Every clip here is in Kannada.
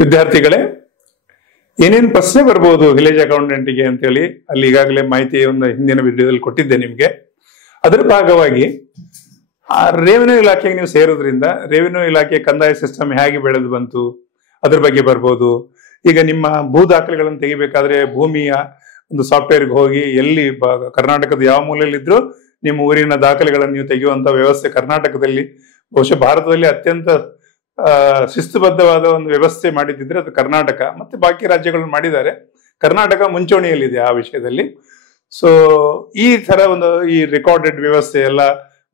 ವಿದ್ಯಾರ್ಥಿಗಳೇ, ಏನೇನು ಪ್ರಶ್ನೆ ಬರ್ಬೋದು ವಿಲೇಜ್ ಅಕೌಂಟೆಂಟ್ಗೆ ಅಂತೇಳಿ ಅಲ್ಲಿ ಈಗಾಗಲೇ ಮಾಹಿತಿಯನ್ನು ಹಿಂದಿನ ವಿಡಿಯೋದಲ್ಲಿ ಕೊಟ್ಟಿದ್ದೆ ನಿಮ್ಗೆ. ಅದರ ಭಾಗವಾಗಿ ರೆವಿನ್ಯೂ ಇಲಾಖೆಗೆ ನೀವು ಸೇರೋದ್ರಿಂದ ರೆವಿನ್ಯೂ ಇಲಾಖೆ ಕಂದಾಯ ಸಿಸ್ಟಮ್ ಹೇಗೆ ಬೆಳೆದು ಬಂತು ಅದ್ರ ಬಗ್ಗೆ ಬರ್ಬೋದು. ಈಗ ನಿಮ್ಮ ಭೂ ದಾಖಲೆಗಳನ್ನು ತೆಗಿಬೇಕಾದ್ರೆ ಭೂಮಿಯ ಒಂದು ಸಾಫ್ಟ್ವೇರ್ಗೆ ಹೋಗಿ ಎಲ್ಲಿ ಕರ್ನಾಟಕದ ಯಾವ ಮೂಲೆಯಲ್ಲಿದ್ರೂ ನಿಮ್ಮ ಊರಿನ ದಾಖಲೆಗಳನ್ನು ನೀವು ತೆಗೆಯುವಂತ ವ್ಯವಸ್ಥೆ ಕರ್ನಾಟಕದಲ್ಲಿ, ಬಹುಶಃ ಭಾರತದಲ್ಲಿ ಅತ್ಯಂತ ಶಿಸ್ತುಬದ್ಧವಾದ ಒಂದು ವ್ಯವಸ್ಥೆ ಮಾಡಿದ್ರೆ ಅದು ಕರ್ನಾಟಕ. ಮತ್ತೆ ಬಾಕಿ ರಾಜ್ಯಗಳು ಮಾಡಿದ್ದಾರೆ, ಕರ್ನಾಟಕ ಮುಂಚೂಣಿಯಲ್ಲಿದೆ ಆ ವಿಷಯದಲ್ಲಿ. ಸೊ ಈ ತರ ಒಂದು ಈ ರೆಕಾರ್ಡೆಡ್ ವ್ಯವಸ್ಥೆ ಎಲ್ಲ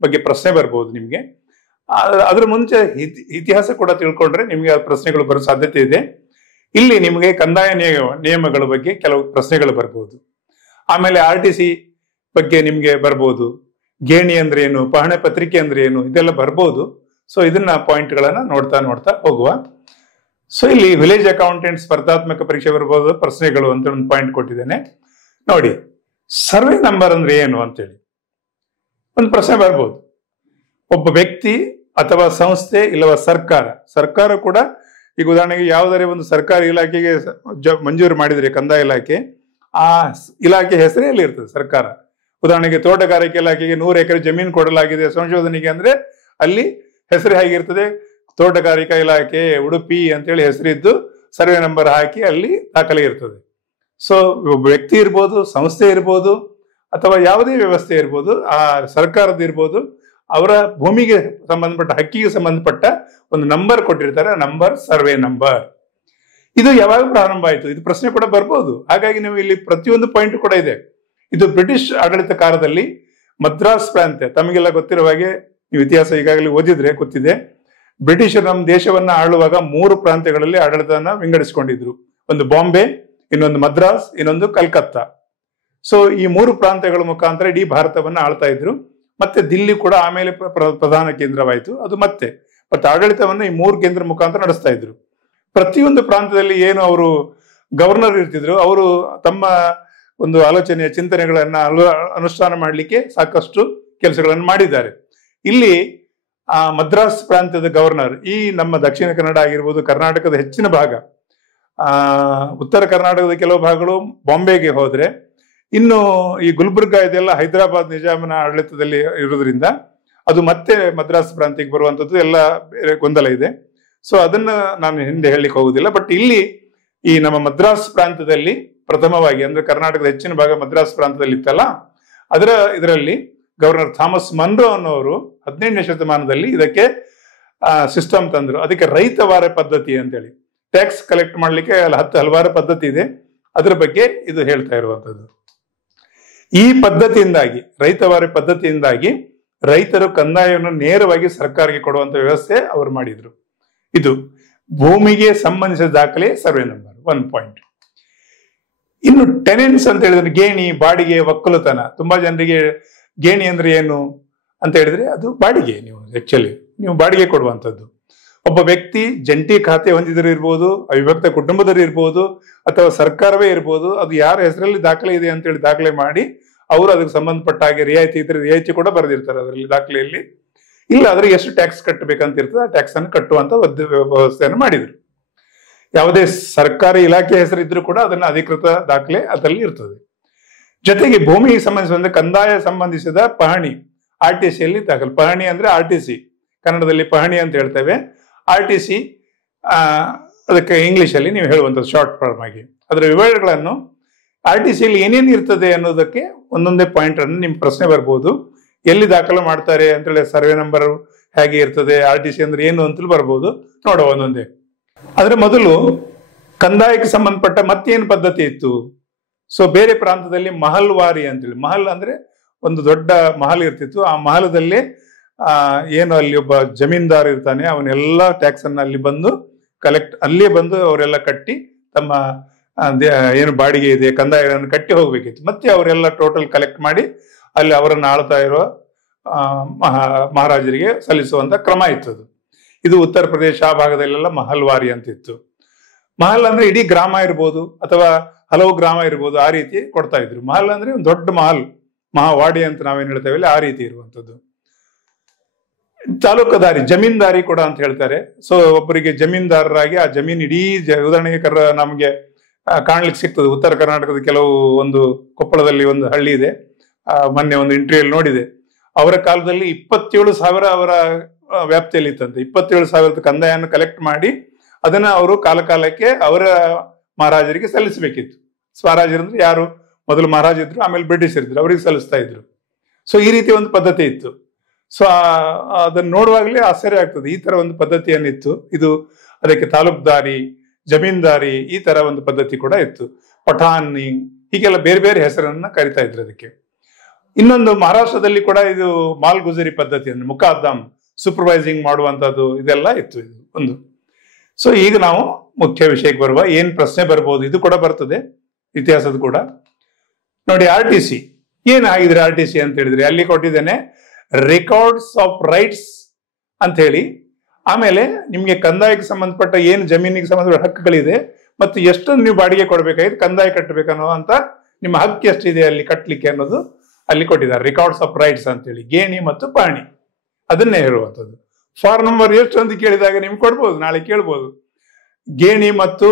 ಬಗ್ಗೆ ಪ್ರಶ್ನೆ ಬರ್ಬೋದು ನಿಮ್ಗೆ. ಅದ್ರ ಮುಂಚೆ ಇತಿಹಾಸ ಕೂಡ ತಿಳ್ಕೊಂಡ್ರೆ ನಿಮ್ಗೆ ಆ ಪ್ರಶ್ನೆಗಳು ಬರೋ ಸಾಧ್ಯತೆ ಇದೆ. ಇಲ್ಲಿ ನಿಮಗೆ ಕಂದಾಯ ನಿಯಮಗಳ ಬಗ್ಗೆ ಕೆಲವು ಪ್ರಶ್ನೆಗಳು ಬರ್ಬೋದು. ಆಮೇಲೆ RTC ಬಗ್ಗೆ ನಿಮ್ಗೆ ಬರ್ಬೋದು. ಗೇಣಿ ಅಂದ್ರೆ ಏನು, ಪಹಣಿ ಪತ್ರಿಕೆ ಅಂದ್ರೆ ಏನು, ಇದೆಲ್ಲ ಬರ್ಬೋದು. ಸೊ ಇದನ್ನ ಪಾಯಿಂಟ್ಗಳನ್ನ ನೋಡ್ತಾ ಹೋಗುವ. ಸೊ ಇಲ್ಲಿ ವಿಲೇಜ್ ಅಕೌಂಟೆಂಟ್ ಸ್ಪರ್ಧಾತ್ಮಕ ಪರೀಕ್ಷೆ ಬರ್ಬೋದು ಪ್ರಶ್ನೆಗಳು ಅಂತ ಒಂದು ಪಾಯಿಂಟ್ ಕೊಟ್ಟಿದ್ದೇನೆ ನೋಡಿ. ಸರ್ವೆ ನಂಬರ್ ಅಂದ್ರೆ ಏನು ಅಂತೇಳಿ ಒಂದು ಪ್ರಶ್ನೆ ಬರ್ಬೋದು. ಒಬ್ಬ ವ್ಯಕ್ತಿ ಅಥವಾ ಸಂಸ್ಥೆ ಇಲ್ಲವ ಸರ್ಕಾರ ಕೂಡ, ಈಗ ಉದಾಹರಣೆಗೆ ಯಾವುದಾದ್ರೆ ಒಂದು ಸರ್ಕಾರಿ ಇಲಾಖೆಗೆ ಮಂಜೂರು ಮಾಡಿದ್ರೆ ಕಂದಾಯ ಇಲಾಖೆ, ಆ ಇಲಾಖೆ ಹೆಸರೇ ಅಲ್ಲಿ ಇರ್ತದೆ ಸರ್ಕಾರ. ಉದಾಹರಣೆಗೆ ತೋಟಗಾರಿಕೆ ಇಲಾಖೆಗೆ 100 ಎಕರೆ ಜಮೀನು ಕೊಡಲಾಗಿದೆ ಸಂಶೋಧನೆಗೆ ಅಂದ್ರೆ ಅಲ್ಲಿ ಹೆಸರು ಹೇಗಿರ್ತದೆ, ತೋಟಗಾರಿಕಾ ಇಲಾಖೆ ಉಡುಪಿ ಅಂತೇಳಿ ಹೆಸರಿದ್ದು ಸರ್ವೆ ನಂಬರ್ ಹಾಕಿ ಅಲ್ಲಿ ದಾಖಲೆ ಇರ್ತದೆ. ಸೊ ಒಬ್ಬ ವ್ಯಕ್ತಿ ಇರ್ಬೋದು, ಸಂಸ್ಥೆ ಇರ್ಬೋದು, ಅಥವಾ ಯಾವುದೇ ವ್ಯವಸ್ಥೆ ಇರ್ಬೋದು, ಆ ಸರ್ಕಾರದ ಇರ್ಬೋದು, ಅವರ ಭೂಮಿಗೆ ಸಂಬಂಧಪಟ್ಟ ಹಕ್ಕಿಗೆ ಸಂಬಂಧಪಟ್ಟ ಒಂದು ನಂಬರ್ ಕೊಟ್ಟಿರ್ತಾರೆ, ನಂಬರ್ ಸರ್ವೆ ನಂಬರ್. ಇದು ಯಾವಾಗ ಪ್ರಾರಂಭ ಆಯಿತು ಇದು ಪ್ರಶ್ನೆ ಕೂಡ ಬರ್ಬೋದು. ಹಾಗಾಗಿ ನೀವು ಇಲ್ಲಿ ಪ್ರತಿಯೊಂದು ಪಾಯಿಂಟ್ ಕೂಡ ಇದೆ. ಇದು ಬ್ರಿಟಿಷ್ ಆಡಳಿತ ಕಾಲದಲ್ಲಿ ಮದ್ರಾಸ್ ಪ್ರಾಂತ್ಯ, ತಮಗೆಲ್ಲ ಗೊತ್ತಿರುವ ಹಾಗೆ ನೀವು ಇತಿಹಾಸ ಈಗಾಗಲೇ ಓದಿದ್ರೆ ಗೊತ್ತಿದೆ, ಬ್ರಿಟಿಷರು ನಮ್ಮ ದೇಶವನ್ನ ಆಳುವಾಗ 3 ಪ್ರಾಂತ್ಯಗಳಲ್ಲಿ ಆಡಳಿತವನ್ನ ವಿಂಗಡಿಸಿಕೊಂಡಿದ್ರು. ಒಂದು ಬಾಂಬೆ, ಇನ್ನೊಂದು ಮದ್ರಾಸ್, ಇನ್ನೊಂದು ಕಲ್ಕತ್ತಾ. ಸೊ ಈ 3 ಪ್ರಾಂತ್ಯಗಳ ಮುಖಾಂತರ ಇಡೀ ಭಾರತವನ್ನ ಆಳ್ತಾ ಇದ್ರು. ಮತ್ತೆ ದಿಲ್ಲಿ ಕೂಡ ಆಮೇಲೆ ಪ್ರಧಾನ ಕೇಂದ್ರವಾಯಿತು. ಅದು ಮತ್ತೆ ಆಡಳಿತವನ್ನ ಈ 3 ಕೇಂದ್ರ ಮುಖಾಂತರ ನಡೆಸ್ತಾ ಇದ್ರು. ಪ್ರತಿಯೊಂದು ಪ್ರಾಂತ್ಯದಲ್ಲಿ ಏನು ಅವರು ಗವರ್ನರ್ ಇರ್ತಿದ್ರು, ಅವರು ತಮ್ಮ ಒಂದು ಆಲೋಚನೆಯ ಚಿಂತನೆಗಳನ್ನ ಅನುಷ್ಠಾನ ಮಾಡಲಿಕ್ಕೆ ಸಾಕಷ್ಟು ಕೆಲಸಗಳನ್ನು ಮಾಡಿದ್ದಾರೆ. ಇಲ್ಲಿ ಮದ್ರಾಸ್ ಪ್ರಾಂತ್ಯದ ಗವರ್ನರ್, ಈ ನಮ್ಮ ದಕ್ಷಿಣ ಕನ್ನಡ ಆಗಿರ್ಬೋದು, ಕರ್ನಾಟಕದ ಹೆಚ್ಚಿನ ಭಾಗ, ಉತ್ತರ ಕರ್ನಾಟಕದ ಕೆಲವು ಭಾಗಗಳು ಬಾಂಬೆಗೆ ಹೋದ್ರೆ, ಇನ್ನು ಈ ಗುಲ್ಬರ್ಗಾ ಇದೆಲ್ಲ ಹೈದರಾಬಾದ್ ನಿಜಾಮನ ಆಡಳಿತದಲ್ಲಿ ಇರೋದ್ರಿಂದ ಅದು ಮತ್ತೆ ಮದ್ರಾಸ್ ಪ್ರಾಂತ್ಯಕ್ಕೆ ಬರುವಂತದ್ದು ಎಲ್ಲ ಬೇರೆ ಗೊಂದಲ ಇದೆ. ಸೊ ಅದನ್ನ ನಾನು ಹಿಂದೆ ಹೇಳಲಿಕ್ಕೆ ಹೋಗುದಿಲ್ಲ. ಬಟ್ ಇಲ್ಲಿ ಈ ನಮ್ಮ ಮದ್ರಾಸ್ ಪ್ರಾಂತ್ಯದಲ್ಲಿ ಪ್ರಥಮವಾಗಿ, ಅಂದ್ರೆ ಕರ್ನಾಟಕದ ಹೆಚ್ಚಿನ ಭಾಗ ಮದ್ರಾಸ್ ಪ್ರಾಂತ್ಯದಲ್ಲಿ ಇತ್ತಲ್ಲ, ಇದರಲ್ಲಿ ಗವರ್ನರ್ ಥಾಮಸ್ ಮನ್ರೋ ಅನ್ನೋರು 18ನೇ ಶತಮಾನದಲ್ಲಿ ಇದಕ್ಕೆ ಸಿಸ್ಟಮ್ ತಂದ್ರು. ಅದಕ್ಕೆ ರೈತವಾರ ಪದ್ಧತಿ ಅಂತೇಳಿ ಟ್ಯಾಕ್ಸ್ ಕಲೆಕ್ಟ್ ಮಾಡ್ಲಿಕ್ಕೆ ಹಲವಾರು ಪದ್ಧತಿ ಇದೆ. ಅದರ ಬಗ್ಗೆ ಇದು ಹೇಳ್ತಾ ಇರುವಂತದ್ದು. ಈ ಪದ್ಧತಿಯಿಂದಾಗಿ, ರೈತವಾರ ಪದ್ಧತಿಯಿಂದಾಗಿ ರೈತರು ಕಂದಾಯವನ್ನು ನೇರವಾಗಿ ಸರ್ಕಾರಕ್ಕೆ ಕೊಡುವಂತ ವ್ಯವಸ್ಥೆ ಅವರು ಮಾಡಿದ್ರು. ಇದು ಭೂಮಿಗೆ ಸಂಬಂಧಿಸಿದ ದಾಖಲೆ ಸರ್ವೆ ನಂಬರ್ 1 ಪಾಯಿಂಟ್. ಇನ್ನು ಟೆನೆನ್ಸ್ ಅಂತ ಹೇಳಿದ್ರೆ ಗೇಣಿ, ಬಾಡಿಗೆ, ಒಕ್ಕಲುತನ. ತುಂಬಾ ಜನರಿಗೆ ಗೇಣಿ ಅಂದ್ರೆ ಏನು ಅಂತ ಹೇಳಿದ್ರೆ ಅದು ಬಾಡಿಗೆ. ನೀವು ಬಾಡಿಗೆ ಕೊಡುವಂಥದ್ದು. ಒಬ್ಬ ವ್ಯಕ್ತಿ ಜಂಟಿ ಖಾತೆ ಹೊಂದಿದ್ರು ಇರ್ಬೋದು, ಅವಿಭಕ್ತ ಕುಟುಂಬದಲ್ಲಿ ಇರ್ಬೋದು, ಅಥವಾ ಸರ್ಕಾರವೇ ಇರ್ಬೋದು, ಅದು ಯಾರ ಹೆಸರಲ್ಲಿ ದಾಖಲೆ ಇದೆ ಅಂತೇಳಿ ದಾಖಲೆ ಮಾಡಿ ಅವರು ಅದಕ್ಕೆ ಸಂಬಂಧಪಟ್ಟ ಹಾಗೆ ರಿಯಾಯಿತಿ ಇದ್ರೆ ರಿಯಾಯಿತಿ ಕೂಡ ಬರೆದಿರ್ತಾರೆ ಅದರಲ್ಲಿ ದಾಖಲೆಯಲ್ಲಿ. ಇಲ್ಲ ಆದ್ರೆ ಎಷ್ಟು ಟ್ಯಾಕ್ಸ್ ಕಟ್ಟಬೇಕಂತ ಇರ್ತದೆ, ಆ ಟ್ಯಾಕ್ಸ್ ಅನ್ನು ಕಟ್ಟುವಂತ ವ್ಯವಸ್ಥೆಯನ್ನು ಮಾಡಿದ್ರು. ಯಾವುದೇ ಸರ್ಕಾರಿ ಇಲಾಖೆ ಹೆಸರಿದ್ರು ಕೂಡ ಅದನ್ನ ಅಧಿಕೃತ ದಾಖಲೆ ಅದರಲ್ಲಿ ಇರ್ತದೆ. ಜೊತೆಗೆ ಭೂಮಿಗೆ ಸಂಬಂಧಿಸಿದ ಕಂದಾಯ ಸಂಬಂಧಿಸಿದ ಪಹಣಿ RTCಯಲ್ಲಿ ದಾಖಲೆ. ಪಹಣಿ ಅಂದ್ರೆ RTC, ಕನ್ನಡದಲ್ಲಿ ಪಹಣಿ ಅಂತ ಹೇಳ್ತೇವೆ. RTC ಅದಕ್ಕೆ ಇಂಗ್ಲಿಷಲ್ಲಿ ನೀವು ಹೇಳುವಂಥದ್ದು ಶಾರ್ಟ್ ಫಾರ್ಮ್ ಆಗಿ. ಅದರ ವಿವರಗಳನ್ನು RTCಯಲ್ಲಿ ಏನೇನು ಇರ್ತದೆ ಅನ್ನೋದಕ್ಕೆ ಒಂದೊಂದೇ ಪಾಯಿಂಟ್ ಅನ್ನು ನಿಮ್ ಪ್ರಶ್ನೆ ಬರ್ಬೋದು. ಎಲ್ಲಿ ದಾಖಲು ಮಾಡ್ತಾರೆ ಅಂತೇಳಿ, ಸರ್ವೆ ನಂಬರ್ ಹೇಗೆ ಇರ್ತದೆ, RTC ಅಂದ್ರೆ ಏನು ಅಂತಲೂ ಬರ್ಬೋದು. ನೋಡುವ ಒಂದೊಂದೇ. ಆದ್ರೆ ಮೊದಲು ಕಂದಾಯಕ್ಕೆ ಸಂಬಂಧಪಟ್ಟ ಮತ್ತೇನು ಪದ್ಧತಿ ಇತ್ತು. ಸೊ ಬೇರೆ ಪ್ರಾಂತದಲ್ಲಿ ಮಹಲ್ವಾರಿ ಅಂತೇಳಿ, ಮಹಲ್ ಅಂದ್ರೆ ಒಂದು ದೊಡ್ಡ ಮಹಲ್ ಇರ್ತಿತ್ತು. ಆ ಮಹಲದಲ್ಲಿ ಏನು ಅಲ್ಲಿ ಒಬ್ಬ ಜಮೀನ್ದಾರ್ ಇರ್ತಾನೆ, ಅವನೆಲ್ಲ ಟ್ಯಾಕ್ಸ್ ಅನ್ನ ಅಲ್ಲಿ ಬಂದು ಅಲ್ಲೇ ಬಂದು ಅವರೆಲ್ಲ ಕಟ್ಟಿ ತಮ್ಮ ಏನು ಬಾಡಿಗೆ ಇದೆ ಕಂದಾಯಗಳನ್ನು ಕಟ್ಟಿ ಹೋಗ್ಬೇಕಿತ್ತು. ಮತ್ತೆ ಅವರೆಲ್ಲ ಟೋಟಲ್ ಕಲೆಕ್ಟ್ ಮಾಡಿ ಅಲ್ಲಿ ಅವರನ್ನು ಆಳ್ತಾ ಇರುವ ಮಹಾರಾಜರಿಗೆ ಸಲ್ಲಿಸುವಂತ ಕ್ರಮ ಇತ್ತು. ಇದು ಉತ್ತರ ಪ್ರದೇಶ ಆ ಭಾಗದಲ್ಲೆಲ್ಲ ಮಹಲ್ವಾರಿ ಅಂತ ಇತ್ತು. ಮಹಲ್ ಅಂದ್ರೆ ಇಡೀ ಗ್ರಾಮ ಇರ್ಬೋದು ಅಥವಾ ಹಲವು ಗ್ರಾಮ ಇರ್ಬೋದು, ಆ ರೀತಿ ಕೊಡ್ತಾ ಇದ್ರು. ಮಹಲ್ ಅಂದ್ರೆ ಒಂದು ದೊಡ್ಡ ಮಹಲ್, ಮಹಾವಾಡಿ ಅಂತ ನಾವೇನ್ ಹೇಳ್ತೇವೆ, ಆ ರೀತಿ ಇರುವಂತದ್ದು. ತಾಲೂಕುದಾರಿ, ಜಮೀನ್ದಾರಿ ಕೂಡ ಅಂತ ಹೇಳ್ತಾರೆ. ಸೊ ಒಬ್ಬರಿಗೆ ಜಮೀನ್ದಾರರಾಗಿ ಆ ಜಮೀನ್ ಇಡೀ ಉದಾಹರಣೆಗೆ ನಮಗೆ ಕಾಣ್ಲಿಕ್ಕೆ ಸಿಗ್ತದೆ. ಉತ್ತರ ಕರ್ನಾಟಕದ ಕೆಲವು ಒಂದು ಕೊಪ್ಪಳದಲ್ಲಿ ಒಂದು ಹಳ್ಳಿ ಇದೆ, ಮೊನ್ನೆ ಒಂದು ಇಂಟರ್ವ್ಯೂಲ್ ನೋಡಿದೆ. ಅವರ ಕಾಲದಲ್ಲಿ 27,000 ಅವರ ವ್ಯಾಪ್ತಿಯಲ್ಲಿ ಇತ್ತಂತೆ. 27,000 ಕಂದಾಯವನ್ನು ಕಲೆಕ್ಟ್ ಮಾಡಿ ಅದನ್ನ ಅವರು ಕಾಲಕ್ಕೆ ಅವರ ಮಹಾರಾಜರಿಗೆ ಸಲ್ಲಿಸಬೇಕಿತ್ತು. ಸ್ವರಾಜರಂದ್ರೆ ಯಾರು ಮೊದಲು ಮಹಾರಾಜ ಇದ್ರು, ಆಮೇಲೆ ಬ್ರಿಟಿಷರ್ ಇದ್ರು, ಅವರಿಗೆ ಸಲ್ಲಿಸ್ತಾ ಇದ್ರು. ಸೊ ಈ ರೀತಿ ಒಂದು ಪದ್ಧತಿ ಇತ್ತು. ಸೊ ಅದನ್ನ ನೋಡುವಾಗಲೇ ಆಶ್ಚರ್ಯ ಆಗ್ತದೆ, ಈ ತರ ಒಂದು ಪದ್ಧತಿ ಏನಿತ್ತು. ಇದು ಅದಕ್ಕೆ ತಾಲೂಕ್ದಾರಿ, ಜಮೀನ್ದಾರಿ, ಈ ತರ ಒಂದು ಪದ್ಧತಿ ಕೂಡ ಇತ್ತು. ಪಠಾಣಿ, ಹೀಗೆಲ್ಲ ಬೇರೆ ಬೇರೆ ಹೆಸರನ್ನ ಕರಿತಾ ಇದ್ರು ಅದಕ್ಕೆ. ಇನ್ನೊಂದು ಮಹಾರಾಷ್ಟ್ರದಲ್ಲಿ ಕೂಡ ಇದು ಮಾಲ್ಗುಜರಿ ಪದ್ಧತಿ ಅಂದ್ರೆ ಮುಖಾದ್ದಮ್ ಸೂಪರ್ವೈಸಿಂಗ್ ಮಾಡುವಂತದ್ದು, ಇದೆಲ್ಲ ಇತ್ತು ಇದು ಒಂದು. ಸೊ ಈಗ ನಾವು ಮುಖ್ಯ ವಿಷಯಕ್ಕೆ ಬರುವ, ಏನ್ ಪ್ರಶ್ನೆ ಬರ್ಬೋದು, ಇದು ಕೂಡ ಬರ್ತದೆ ಇತಿಹಾಸದ ಕೂಡ. ನೋಡಿ, RTC ಏನಾಗಿದ್ರೆ RTC ಅಂತ ಹೇಳಿದ್ರೆ ಅಲ್ಲಿ ಕೊಟ್ಟಿದ್ದೇನೆ ರೆಕಾರ್ಡ್ಸ್ ಆಫ್ ರೈಟ್ಸ್ ಅಂತ ಹೇಳಿ. ಆಮೇಲೆ ನಿಮ್ಗೆ ಕಂದಾಯಕ್ಕೆ ಸಂಬಂಧಪಟ್ಟ ಏನು ಜಮೀನಿಗೆ ಸಂಬಂಧಪಟ್ಟ ಹಕ್ಕುಗಳಿದೆ ಮತ್ತು ಎಷ್ಟು ನೀವು ಬಾಡಿಗೆ ಕೊಡ್ಬೇಕಾಗಿತ್ತು, ಕಂದಾಯ ಕಟ್ಟಬೇಕನ್ನೋ ಅಂತ ನಿಮ್ಮ ಹಕ್ಕು ಎಷ್ಟಿದೆ ಅಲ್ಲಿ ಕಟ್ಟಲಿಕ್ಕೆ ಅನ್ನೋದು ಅಲ್ಲಿ ಕೊಟ್ಟಿದ್ದಾರೆ. ರೆಕಾರ್ಡ್ಸ್ ಆಫ್ ರೈಟ್ಸ್ ಅಂತೇಳಿ ಗೇಣಿ ಮತ್ತು ಪಹಣಿ ಅದನ್ನೇ ಹೇಳುವಂಥದ್ದು. ಫಾರ್ ನಂಬರ್ ಎಷ್ಟು ಅಂತ ಕೇಳಿದಾಗ ನಿಮ್ಗೆ ಕೊಡ್ಬೋದು, ನಾಳೆ ಕೇಳ್ಬೋದು. ಗೇಣಿ ಮತ್ತು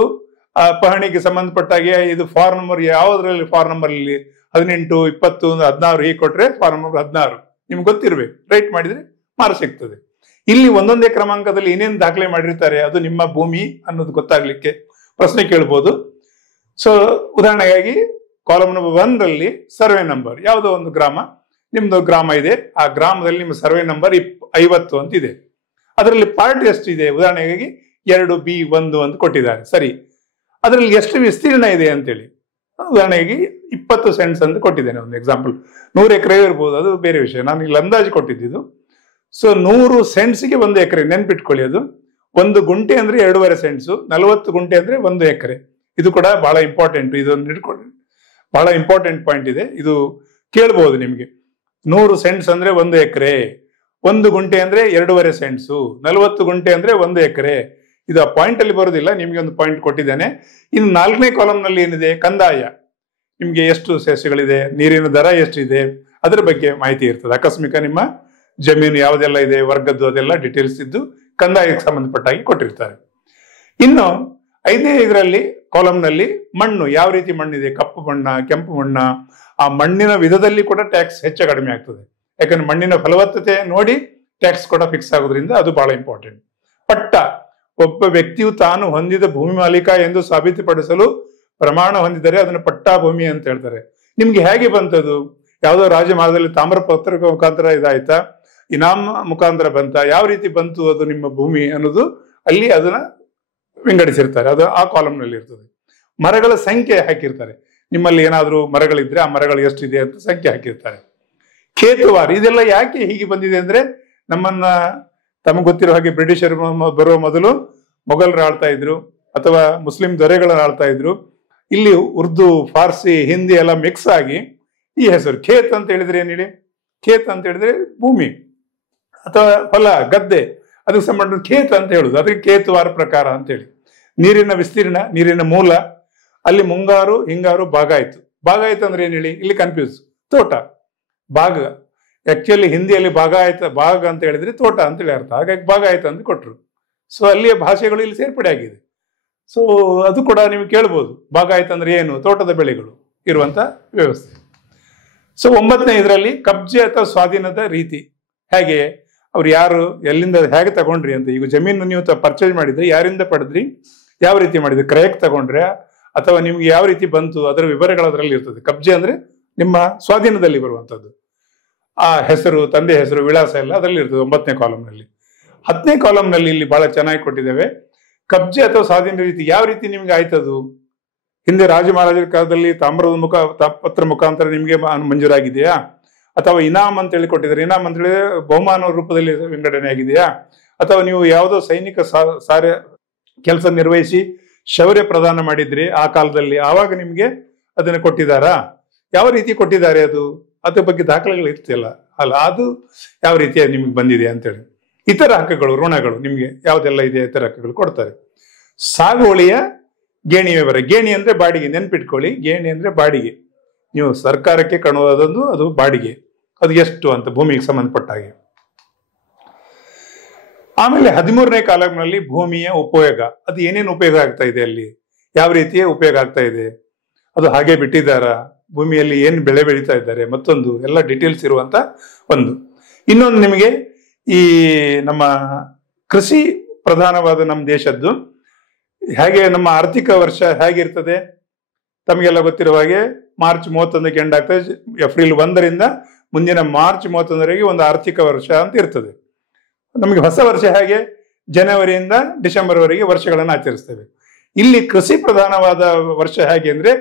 ಪಹಣಿಗೆ ಸಂಬಂಧಪಟ್ಟಾಗೆ ಇದು ಫಾರ್ ನಂಬರ್ ಯಾವುದ್ರಲ್ಲಿ, ಫಾರ್ ನಂಬರ್ ಅಲ್ಲಿ 18, 20, 16 ಹೀಗೆ ಕೊಟ್ರೆ ಫಾರ್ ನಂಬರ್ 16 ನಿಮ್ಗೆ ಗೊತ್ತಿರ್ಬೇಕು. ರೈಟ್ ಮಾಡಿದ್ರೆ ಮಾರ್ಕ್ ಸಿಗ್ತದೆ. ಇಲ್ಲಿ ಒಂದೊಂದೇ ಕ್ರಮಾಂಕದಲ್ಲಿ ಏನೇನು ದಾಖಲೆ ಮಾಡಿರ್ತಾರೆ ಅದು ನಿಮ್ಮ ಭೂಮಿ ಅನ್ನೋದು ಗೊತ್ತಾಗ್ಲಿಕ್ಕೆ ಪ್ರಶ್ನೆ ಕೇಳ್ಬೋದು. ಸೊ ಉದಾಹರಣೆಗಾಗಿ ಕಾಲಮ್ ನಂಬರ್ 1 ರಲ್ಲಿ ಸರ್ವೆ ನಂಬರ್, ಯಾವುದೋ ಒಂದು ಗ್ರಾಮ, ನಿಮ್ದು ಗ್ರಾಮ ಇದೆ, ಆ ಗ್ರಾಮದಲ್ಲಿ ನಿಮ್ಮ ಸರ್ವೆ ನಂಬರ್ 50 ಅಂತ ಇದೆ. ಅದರಲ್ಲಿ ಪಾರ್ಟ್ ಎಷ್ಟು ಇದೆ, ಉದಾಹರಣೆಗಾಗಿ 2B1 ಅಂತ ಕೊಟ್ಟಿದ್ದಾರೆ. ಸರಿ, ಅದರಲ್ಲಿ ಎಷ್ಟು ವಿಸ್ತೀರ್ಣ ಇದೆ ಅಂತೇಳಿ, ಉದಾಹರಣೆಗೆ 20 ಸೆಂಟ್ಸ್ ಅಂತ ಕೊಟ್ಟಿದ್ದೇನೆ. ಒಂದು ಎಕ್ಸಾಂಪಲ್, 100 ಎಕರೆ ಇರ್ಬೋದು, ಅದು ಬೇರೆ ವಿಷಯ. ನಾನು ಇಲ್ಲಿ ಅಂದಾಜು ಕೊಟ್ಟಿದ್ದು. ಸೊ 100 ಸೆಂಟ್ಸ್ಗೆ 1 ಎಕರೆ, ನೆನ್ಪಿಟ್ಕೊಳ್ಳಿ. ಅದು 1 ಗುಂಟೆ ಅಂದ್ರೆ 2.5 ಸೆಂಟ್ಸು, 40 ಗುಂಟೆ ಅಂದ್ರೆ 1 ಎಕರೆ. ಇದು ಕೂಡ ಬಹಳ ಇಂಪಾರ್ಟೆಂಟ್, ಇದೊಂದು ಇಟ್ಕೊಳ್ಳಿ, ಬಹಳ ಇಂಪಾರ್ಟೆಂಟ್ ಪಾಯಿಂಟ್ ಇದೆ. ಇದು ಕೇಳ್ಬಹುದು ನಿಮ್ಗೆ. 100 ಸೆಂಟ್ಸ್ ಅಂದ್ರೆ 1 ಎಕರೆ, 1 ಗುಂಟೆ ಅಂದ್ರೆ 2.5 ಸೆಂಟ್ಸು, 40 ಗುಂಟೆ ಅಂದ್ರೆ 1 ಎಕರೆ. ಇದು ಆ ಪಾಯಿಂಟ್ ಅಲ್ಲಿ ಬರೋದಿಲ್ಲ, ನಿಮ್ಗೆ ಒಂದು ಪಾಯಿಂಟ್ ಕೊಟ್ಟಿದ್ದೇನೆ. ಇನ್ನು 4ನೇ ಕಾಲಮ್ ನಲ್ಲಿ ಏನಿದೆ, ಕಂದಾಯ. ನಿಮ್ಗೆ ಎಷ್ಟು ಸಸ್ಯಗಳಿದೆ, ನೀರಿನ ದರ ಎಷ್ಟಿದೆ, ಅದರ ಬಗ್ಗೆ ಮಾಹಿತಿ ಇರ್ತದೆ. ಆಕಸ್ಮಿಕ ನಿಮ್ಮ ಜಮೀನು ಯಾವುದೆಲ್ಲ ಇದೆ, ವರ್ಗದ್ದು, ಅದೆಲ್ಲ ಡೀಟೇಲ್ಸ್ ಇದ್ದು ಕಂದಾಯಕ್ಕೆ ಸಂಬಂಧಪಟ್ಟಾಗಿ ಕೊಟ್ಟಿರ್ತಾರೆ. ಇನ್ನು 5ನೇ ಇದರಲ್ಲಿ ಕಾಲಮ್ ನಲ್ಲಿ ಮಣ್ಣು, ಯಾವ ರೀತಿ ಮಣ್ಣಿದೆ, ಕಪ್ಪು ಮಣ್ಣ, ಕೆಂಪು ಮಣ್ಣ, ಆ ಮಣ್ಣಿನ ವಿಧದಲ್ಲಿ ಕೂಡ ಟ್ಯಾಕ್ಸ್ ಹೆಚ್ಚು ಕಡಿಮೆ ಆಗ್ತದೆ. ಯಾಕಂದ್ರೆ ಮಣ್ಣಿನ ಫಲವತ್ತತೆ ನೋಡಿ ಟ್ಯಾಕ್ಸ್ ಕೂಡ ಫಿಕ್ಸ್ ಆಗೋದ್ರಿಂದ ಅದು ಬಹಳ ಇಂಪಾರ್ಟೆಂಟ್. ಪಟ್ಟ, ಒಬ್ಬ ವ್ಯಕ್ತಿಯು ತಾನು ಹೊಂದಿದ ಭೂಮಿ ಮಾಲೀಕ ಎಂದು ಸಾಬೀತುಪಡಿಸಲು ಪ್ರಮಾಣ ಹೊಂದಿದರೆ ಅದನ್ನು ಪಟ್ಟಾ ಭೂಮಿ ಅಂತ ಹೇಳ್ತಾರೆ. ನಿಮ್ಗೆ ಹೇಗೆ ಬಂತದು, ಯಾವುದೋ ರಾಜಮಹಲದಲ್ಲಿ ತಾಮ್ರಪತ್ರ ಮುಖಾಂತರ ಇದಾಯ್ತಾ, ಇನಾಮ್ ಮುಖಾಂತರ ಬಂತ, ಯಾವ ರೀತಿ ಬಂತು ಅದು ನಿಮ್ಮ ಭೂಮಿ ಅನ್ನೋದು ಅಲ್ಲಿ ಅದನ್ನ ವಿಂಗಡಿಸಿರ್ತಾರೆ. ಅದು ಆ ಕಾಲಮ್ ನಲ್ಲಿ ಇರ್ತದೆ. ಮರಗಳ ಸಂಖ್ಯೆ ಹಾಕಿರ್ತಾರೆ, ನಿಮ್ಮಲ್ಲಿ ಏನಾದ್ರೂ ಮರಗಳಿದ್ರೆ ಆ ಮರಗಳು ಎಷ್ಟಿದೆ ಅಂತ ಸಂಖ್ಯೆ ಹಾಕಿರ್ತಾರೆ. ಖೇತುವಾರಿ, ಇದೆಲ್ಲ ಯಾಕೆ ಹೀಗೆ ಬಂದಿದೆ ಅಂದ್ರೆ, ನಮ್ಮನ್ನ ತಮಗೆ ಗೊತ್ತಿರೋ ಹಾಗೆ ಬ್ರಿಟಿಷರು ಬರುವ ಮೊದಲು ಮೊಘಲರು ಆಳ್ತಾ ಇದ್ರು, ಅಥವಾ ಮುಸ್ಲಿಂ ದೊರೆಗಳನ್ನು ಆಳ್ತಾ ಇದ್ರು. ಇಲ್ಲಿ ಉರ್ದು, ಫಾರ್ಸಿ, ಹಿಂದಿ ಎಲ್ಲ ಮಿಕ್ಸ್ ಆಗಿ ಈ ಹೆಸರು ಖೇತ್ ಅಂತ ಹೇಳಿದ್ರೆ ಏನ್ ಹೇಳಿ, ಖೇತ್ ಅಂತ ಹೇಳಿದ್ರೆ ಭೂಮಿ ಅಥವಾ ಹೊಲ, ಗದ್ದೆ, ಅದಕ್ಕೆ ಸಂಬಂಧ ಖೇತ್ ಅಂತ ಹೇಳುದು. ಅದಕ್ಕೆ ಖೇತುವಾರ ಪ್ರಕಾರ ಅಂತ ಹೇಳಿ. ನೀರಿನ ವಿಸ್ತೀರ್ಣ, ನೀರಿನ ಮೂಲ, ಅಲ್ಲಿ ಮುಂಗಾರು, ಹಿಂಗಾರು, ಬಾಗಾಯ್ತು. ಬಾಗಾಯ್ತು ಅಂದ್ರೆ ಏನ್ ಹೇಳಿ, ಇಲ್ಲಿ ಕನ್ಫ್ಯೂಸ್. ತೋಟ, ಬಾಗ, ಆಕ್ಚುಲಿ ಹಿಂದಿಯಲ್ಲಿ ಬಾಗ ಅಂತ ಹೇಳಿದ್ರೆ ತೋಟ ಅಂತೇಳಿ ಅರ್ಥ. ಹಾಗಾಗಿ ಬಾಗಾಯ್ತು ಅಂತ ಕೊಟ್ರು. ಸೊ ಅಲ್ಲಿಯ ಭಾಷೆಗಳು ಇಲ್ಲಿ ಸೇರ್ಪಡೆ ಆಗಿದೆ. ಸೊ ಅದು ಕೂಡ ನೀವು ಕೇಳ್ಬೋದು, ಬಾಗಾಯ್ತು ಅಂದ್ರೆ ಏನು, ತೋಟದ ಬೆಳೆಗಳು ಇರುವಂತ ವ್ಯವಸ್ಥೆ. ಸೊ 9ನೇ ಇದರಲ್ಲಿ ಕಬ್ಜೆ ಅಥವಾ ಸ್ವಾಧೀನದ ರೀತಿ, ಹೇಗೆ ಅವ್ರು ಯಾರು, ಎಲ್ಲಿಂದ ಹೇಗೆ ತಗೊಂಡ್ರಿ ಅಂತ. ಈಗ ಜಮೀನು ನೀವು ಪರ್ಚೇಸ್ ಮಾಡಿದ್ರೆ ಯಾರಿಂದ ಪಡೆದ್ರಿ, ಯಾವ ರೀತಿ ಮಾಡಿದ್ರಿ, ಕ್ರಯಕ್ಕೆ ತಗೊಂಡ್ರೆ ಅಥವಾ ನಿಮ್ಗೆ ಯಾವ ರೀತಿ ಬಂತು, ಅದರ ವಿವರಗಳು ಅದರಲ್ಲಿ ಇರ್ತದೆ. ಕಬ್ಜೆ ಅಂದ್ರೆ ನಿಮ್ಮ ಸ್ವಾಧೀನದಲ್ಲಿ ಬರುವಂತದ್ದು. ಆ ಹೆಸರು, ತಂದೆ ಹೆಸರು, ವಿಳಾಸ ಎಲ್ಲ ಅದರಲ್ಲಿ ಇರ್ತದೆ 9ನೇ ಕಾಲಂನಲ್ಲಿ. 10ನೇ ಕಾಲಂನಲ್ಲಿ ಇಲ್ಲಿ ಬಹಳ ಚೆನ್ನಾಗಿ ಕೊಟ್ಟಿದ್ದೇವೆ. ಕಬ್ಜೆ ಅಥವಾ ಸ್ವಾಧೀನ ರೀತಿ ಯಾವ ರೀತಿ ನಿಮ್ಗೆ ಆಯ್ತದು. ಹಿಂದೆ ರಾಜ ಮಹಾರಾಜರ ಕಾಲದಲ್ಲಿ ತಾಮ್ರದ ಪತ್ರ ಮುಖಾಂತರ ನಿಮ್ಗೆ ಮಂಜೂರಾಗಿದೆಯಾ, ಅಥವಾ ಇನಾಮ್ ಅಂತ ಹೇಳಿ ಕೊಟ್ಟಿದ್ದಾರೆ. ಇನಾಮ್ ಅಂತ ಹೇಳಿದ್ರೆ ಬಹುಮಾನ ರೂಪದಲ್ಲಿ ವಿಂಗಡಣೆ ಆಗಿದೆಯಾ, ಅಥವಾ ನೀವು ಯಾವುದೋ ಸೈನಿಕ ಕೆಲಸ ನಿರ್ವಹಿಸಿ ಶೌರ್ಯ ಪ್ರದಾನ ಮಾಡಿದ್ರಿ ಆ ಕಾಲದಲ್ಲಿ, ಆವಾಗ ನಿಮ್ಗೆ ಅದನ್ನ ಕೊಟ್ಟಿದ್ದಾರಾ, ಯಾವ ರೀತಿ ಕೊಟ್ಟಿದ್ದಾರೆ, ಅದ್ರ ಬಗ್ಗೆ ದಾಖಲೆಗಳು ಇರ್ತಿಲ್ಲ ಅಲ್ಲ, ಅದು ಯಾವ ರೀತಿಯ ನಿಮ್ಗೆ ಬಂದಿದೆ ಅಂತೇಳಿ. ಇತರ ಹಕ್ಕುಗಳು, ಋಣಗಳು ನಿಮ್ಗೆ ಯಾವ್ದೆಲ್ಲ ಇದೆ, ಇತರ ಹಕ್ಕುಗಳು ಕೊಡ್ತಾರೆ. ಸಾಗುವಳಿಯ ಗೇಣಿ ವಿವರ. ಗೇಣಿ ಅಂದ್ರೆ ಬಾಡಿಗೆ, ನೆನ್ಪಿಟ್ಕೊಳ್ಳಿ. ಗೇಣಿ ಅಂದ್ರೆ ಬಾಡಿಗೆ, ನೀವು ಸರ್ಕಾರಕ್ಕೆ ಕಣುವುದೊಂದು, ಅದು ಬಾಡಿಗೆ. ಅದು ಎಷ್ಟು ಅಂತ ಭೂಮಿಗೆ ಸಂಬಂಧಪಟ್ಟ ಹಾಗೆ. ಆಮೇಲೆ 13ನೇ ಕಾಲಂನಲ್ಲಿ ಭೂಮಿಯ ಉಪಯೋಗ, ಅದು ಏನೇನು ಉಪಯೋಗ ಆಗ್ತಾ ಇದೆ, ಅಲ್ಲಿ ಯಾವ ರೀತಿಯ ಉಪಯೋಗ ಆಗ್ತಾ ಇದೆ, ಅದು ಹಾಗೆ ಬಿಟ್ಟಿದ್ದಾರಾ, ಭೂಮಿಯಲ್ಲಿ ಏನು ಬೆಳೆ ಬೆಳೀತಾ ಇದ್ದಾರೆ, ಮತ್ತೊಂದು ಎಲ್ಲ ಡೀಟೇಲ್ಸ್ ಇರುವಂತ ಒಂದು. ಇನ್ನೊಂದು ನಿಮಗೆ ಈ ನಮ್ಮ ಕೃಷಿ ಪ್ರಧಾನವಾದ ನಮ್ಮ ದೇಶದ್ದು ಹೇಗೆ ನಮ್ಮ ಆರ್ಥಿಕ ವರ್ಷ ಹೇಗಿರ್ತದೆ ತಮಗೆಲ್ಲ ಗೊತ್ತಿರುವ ಹಾಗೆ ಮಾರ್ಚ್ 31ಕ್ಕೆ ಎಂಡ್ ಆಗ್ತದೆ. ಏಪ್ರಿಲ್ 1ರಿಂದ ಮುಂದಿನ ಮಾರ್ಚ್ 31ವರೆಗೆ ಒಂದು ಆರ್ಥಿಕ ವರ್ಷ ಅಂತ ಇರ್ತದೆ. ನಮಗೆ ಹೊಸ ವರ್ಷ ಹೇಗೆ ಜನವರಿಯಿಂದ ಡಿಸೆಂಬರ್ವರೆಗೆ ವರ್ಷಗಳನ್ನು ಆಚರಿಸ್ತೇವೆ. ಇಲ್ಲಿ ಕೃಷಿ ಪ್ರಧಾನವಾದ ವರ್ಷ ಹೇಗೆ ಅಂದ್ರೆ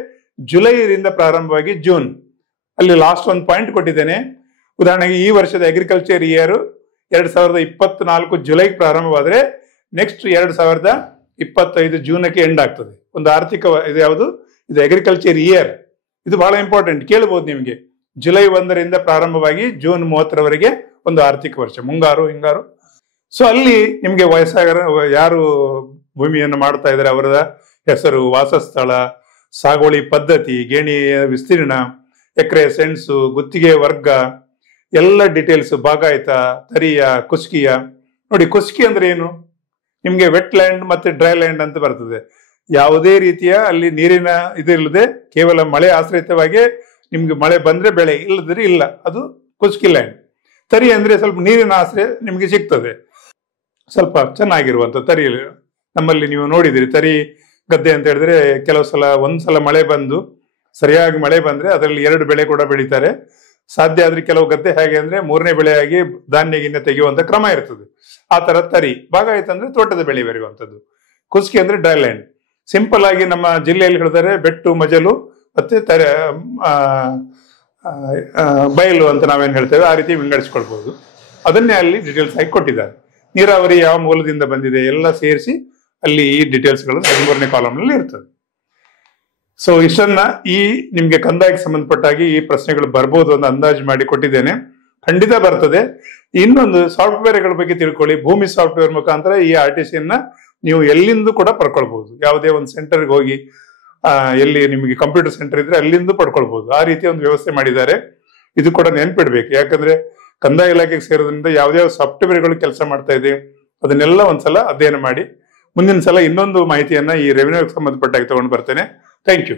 ಜುಲೈರಿಂದ ಪ್ರಾರಂಭವಾಗಿ ಜೂನ್, ಅಲ್ಲಿ ಲಾಸ್ಟ್ ಒಂದು ಪಾಯಿಂಟ್ ಕೊಟ್ಟಿದ್ದೇನೆ. ಉದಾಹರಣೆಗೆ ಈ ವರ್ಷದ ಅಗ್ರಿಕಲ್ಚರ್ ಇಯರ್ 2024 ಜುಲೈಗೆ ಪ್ರಾರಂಭವಾದ್ರೆ ನೆಕ್ಸ್ಟ್ 2025 ಜೂನ್ಗೆ ಎಂಡ್ ಆಗ್ತದೆ. ಒಂದು ಆರ್ಥಿಕ ಇದು ಯಾವುದು, ಇದು ಅಗ್ರಿಕಲ್ಚರ್ ಇಯರ್. ಇದು ಬಹಳ ಇಂಪಾರ್ಟೆಂಟ್, ಕೇಳಬಹುದು ನಿಮಗೆ. ಜುಲೈ 1ರಿಂದ ಪ್ರಾರಂಭವಾಗಿ ಜೂನ್ 30ರವರೆಗೆ ಒಂದು ಆರ್ಥಿಕ ವರ್ಷ, ಮುಂಗಾರು ಹಿಂಗಾರು. ಸೊ ಅಲ್ಲಿ ನಿಮ್ಗೆ ವಯಸ್ಸಾಗರ ಯಾರು ಭೂಮಿಯನ್ನು ಮಾಡ್ತಾ ಇದ್ದಾರೆ ಅವರ ಹೆಸರು, ವಾಸಸ್ಥಳ, ಸಾಗುವಳಿ ಪದ್ಧತಿ, ಗೇಣಿಯ ವಿಸ್ತೀರ್ಣ, ಎಕರೆ ಸೆಣಸು, ಗುತ್ತಿಗೆ ವರ್ಗ ಎಲ್ಲ ಡೀಟೇಲ್ಸ್, ಬಾಗಾಯತ, ತರಿಯ, ಕುಸ್ಕಿಯ. ನೋಡಿ ಕುಸ್ಕಿ ಅಂದ್ರೆ ಏನು, ನಿಮ್ಗೆ ವೆಟ್ ಲ್ಯಾಂಡ್ ಮತ್ತೆ ಡ್ರೈ ಲ್ಯಾಂಡ್ ಅಂತ ಬರ್ತದೆ. ಯಾವುದೇ ರೀತಿಯ ಅಲ್ಲಿ ನೀರಿನ ಇದಿಲ್ಲದೆ ಕೇವಲ ಮಳೆ ಆಶ್ರಿತವಾಗಿ ನಿಮ್ಗೆ ಮಳೆ ಬಂದ್ರೆ ಬೆಳೆ, ಇಲ್ಲದ್ರೆ ಇಲ್ಲ, ಅದು ಕುಸ್ಕಿ ಲ್ಯಾಂಡ್. ತರಿ ಅಂದ್ರೆ ಸ್ವಲ್ಪ ನೀರಿನ ಆಶ್ರಯ ನಿಮ್ಗೆ ಸಿಗ್ತದೆ, ಸ್ವಲ್ಪ ಚೆನ್ನಾಗಿರುವಂತ ತರಿ. ನಮ್ಮಲ್ಲಿ ನೀವು ನೋಡಿದಿರಿ ತರಿ ಗದ್ದೆ ಅಂತ ಹೇಳಿದ್ರೆ ಕೆಲವು ಸಲ ಒಂದ್ಸಲ ಮಳೆ ಬಂದು ಸರಿಯಾಗಿ ಮಳೆ ಬಂದ್ರೆ ಅದರಲ್ಲಿ 2 ಬೆಳೆ ಕೂಡ ಬೆಳೀತಾರೆ. ಸಾಧ್ಯ ಆದ್ರೆ ಕೆಲವು ಗದ್ದೆ ಹೇಗೆ ಅಂದ್ರೆ 3ನೇ ಬೆಳೆಯಾಗಿ ಧಾನ್ಯ ಗಿನ್ಯ ತೆಗೆಯುವಂತ ಕ್ರಮ ಇರ್ತದೆ. ಆ ತರ ತರಿ. ಬಾಗಾಯತ ಅಂದ್ರೆ ತೋಟದ ಬೆಳೆ ಬರೆಯುವಂಥದ್ದು. ಕುಸ್ಕಿ ಅಂದ್ರೆ ಡ್ರೈ ಲ್ಯಾಂಡ್. ಸಿಂಪಲ್ ಆಗಿ ನಮ್ಮ ಜಿಲ್ಲೆಯಲ್ಲಿ ಹೇಳಿದರೆ ಬೆಟ್ಟು, ಮಜಲು ಮತ್ತೆ ಬಯಲು ಅಂತ ನಾವೇನು ಹೇಳ್ತೇವೆ, ಆ ರೀತಿ ವಿಂಗಡಿಸ್ಕೊಳ್ಬಹುದು. ಅದನ್ನೇ ಅಲ್ಲಿ ಡೀಟೇಲ್ಸ್ ಆಗಿ ಕೊಟ್ಟಿದ್ದಾರೆ. ನೀರಾವರಿ ಯಾವ ಮೂಲದಿಂದ ಬಂದಿದೆ ಎಲ್ಲ ಸೇರಿಸಿ ಅಲ್ಲಿ ಈ ಡೀಟೇಲ್ಸ್ಗಳು 13ನೇ ಕಾಲಂನಲ್ಲಿ ಇರ್ತದೆ. ಸೊ ಇಷ್ಟನ್ನ ಈ ನಿಮ್ಗೆ ಕಂದಾಯಕ್ಕೆ ಸಂಬಂಧಪಟ್ಟಾಗಿ ಈ ಪ್ರಶ್ನೆಗಳು ಬರ್ಬೋದು ಅಂತ ಅಂದಾಜು ಮಾಡಿ ಕೊಟ್ಟಿದ್ದೇನೆ. ಖಂಡಿತ ಬರ್ತದೆ. ಇನ್ನೊಂದು ಸಾಫ್ಟ್ವೇರ್ಗಳ ಬಗ್ಗೆ ತಿಳ್ಕೊಳ್ಳಿ. ಭೂಮಿ ಸಾಫ್ಟ್ವೇರ್ ಮುಖಾಂತರ ಈ RTCಯನ್ನ ನೀವು ಎಲ್ಲಿಂದ ಕೂಡ ಪಡ್ಕೊಳ್ಬಹುದು. ಯಾವುದೇ ಒಂದು ಸೆಂಟರ್ಗೆ ಹೋಗಿ ಎಲ್ಲಿ ನಿಮಗೆ ಕಂಪ್ಯೂಟರ್ ಸೆಂಟರ್ ಇದ್ರೆ ಅಲ್ಲಿಂದ ಪಡ್ಕೊಳ್ಬಹುದು. ಆ ರೀತಿಯ ಒಂದು ವ್ಯವಸ್ಥೆ ಮಾಡಿದ್ದಾರೆ. ಇದು ಕೂಡ ನೆನ್ಪಿಡ್ಬೇಕು. ಯಾಕಂದ್ರೆ ಕಂದಾಯ ಇಲಾಖೆಗೆ ಸೇರೋದ್ರಿಂದ ಯಾವ್ದಾವ ಸಾಫ್ಟ್ವೇರ್ಗಳು ಕೆಲಸ ಮಾಡ್ತಾ ಇದೆ ಅದನ್ನೆಲ್ಲ ಒಂದ್ಸಲ ಅಧ್ಯಯನ ಮಾಡಿ ಮುಂದಿನ ಸಲ ಇನ್ನೊಂದು ಮಾಹಿತಿಯನ್ನ ಈ ರೆವಿನ್ಯೂಗೆ ಸಂಬಂಧಪಟ್ಟಾಗಿ ತಗೊಂಡು ಬರ್ತೇನೆ. Thank you.